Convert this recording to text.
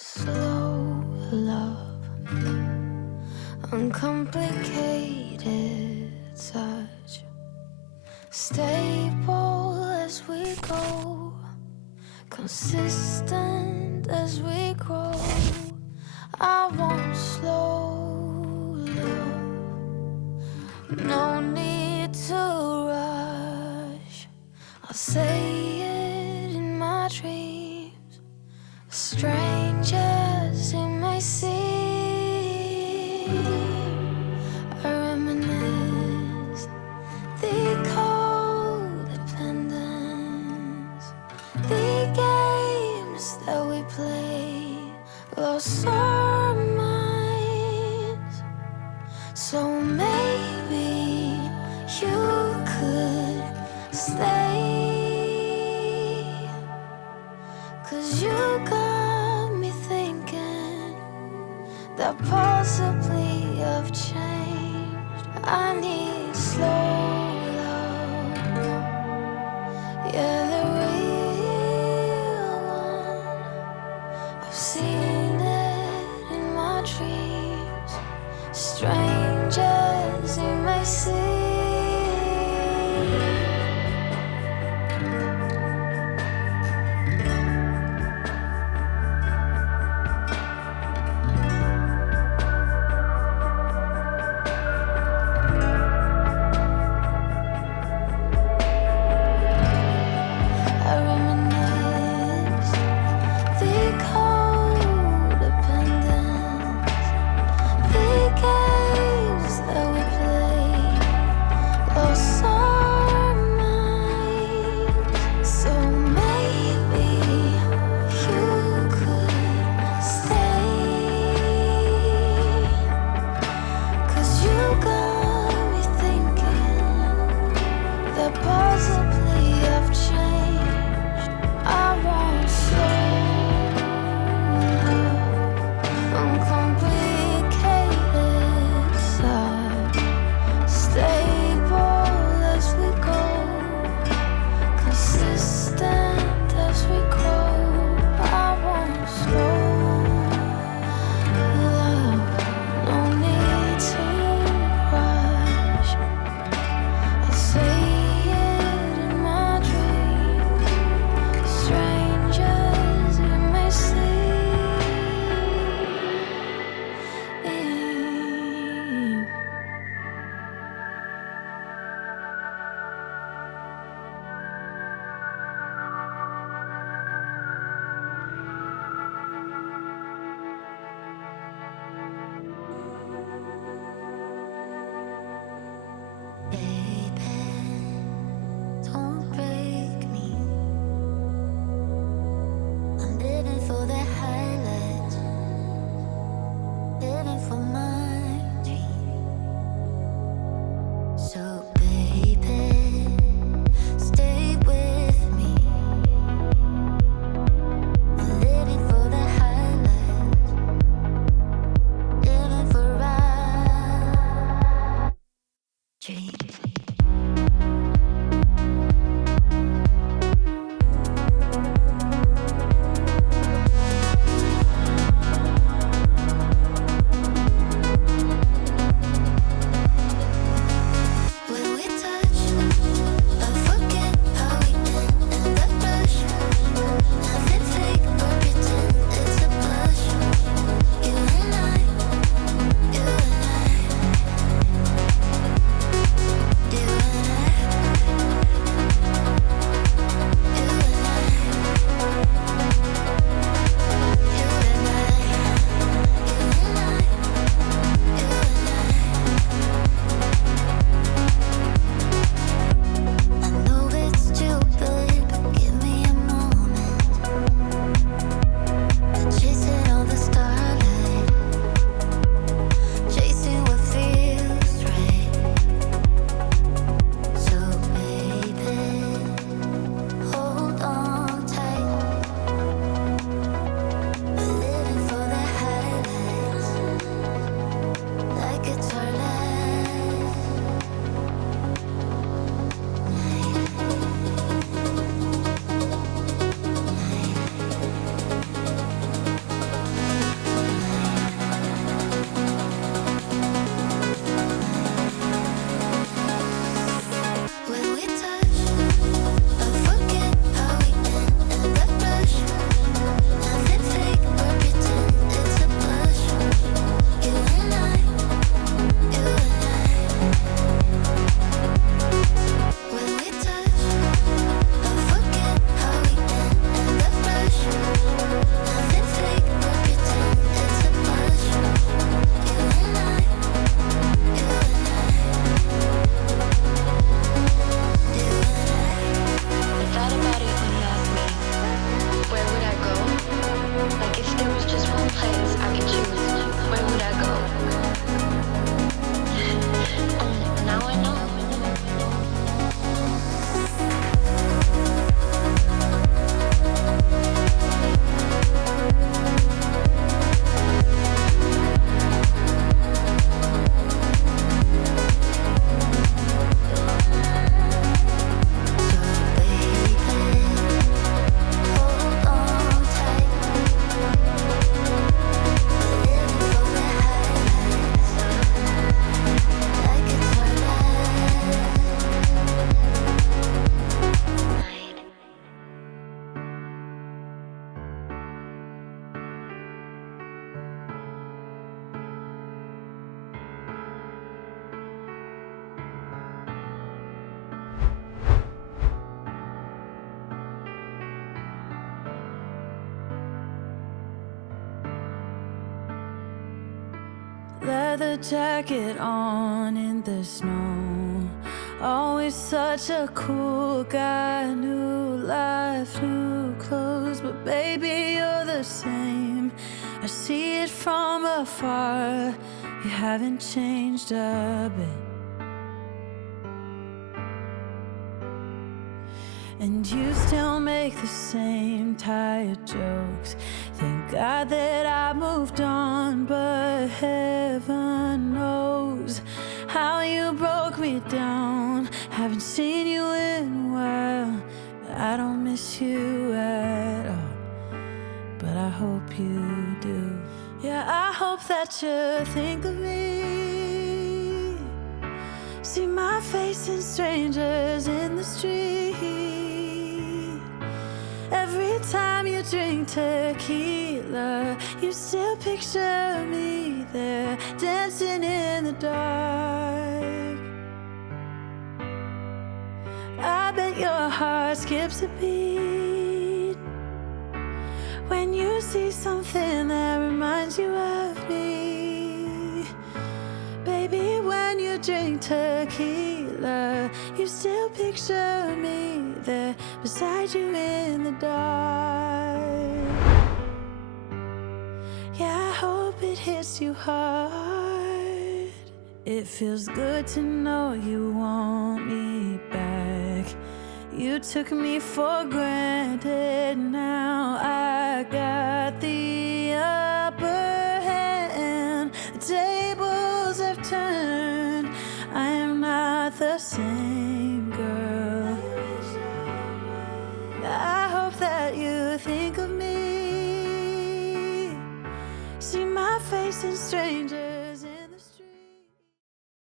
Slow love, uncomplicated touch, stable as we go, consistent as we grow. I want slow love, no need to rush. I'll say it in my dreams, strange as it may seem. I reminisce the codependence, the games that we played, lost our minds. So maybe you could stay, 'cause you got me thinking that possibly I've changed. I need slow love, yeah, the real one. I've seen it in my dreams, strange as it may seem. I reminisce the codependence, the games that we played, lost our minds. So maybe you could stay, 'cause you got me thinking that possibly I've changed. leather jacket on in the snow. Always such a cool guy, new life, new clothes. But baby, you're the same. I see it from afar. You haven't changed a bit. And you still make the same tired jokes. Thank God that I moved on, but heaven knows how you broke me down. Haven't seen you in a while, but I don't miss you at all. But I hope you do. Yeah, I hope that you think of me. See my face in strangers in the street. Every time you drink tequila, you still picture me there, dancing in the dark. I bet your heart skips a beat when you see something that reminds you of me. Baby, when you drink tequila, you still picture me there beside you in the dark. Yeah, I hope it hits you hard. It feels good to know you want me back. You took me for granted, now I got the upper hand. The tables have turned, I am not the same.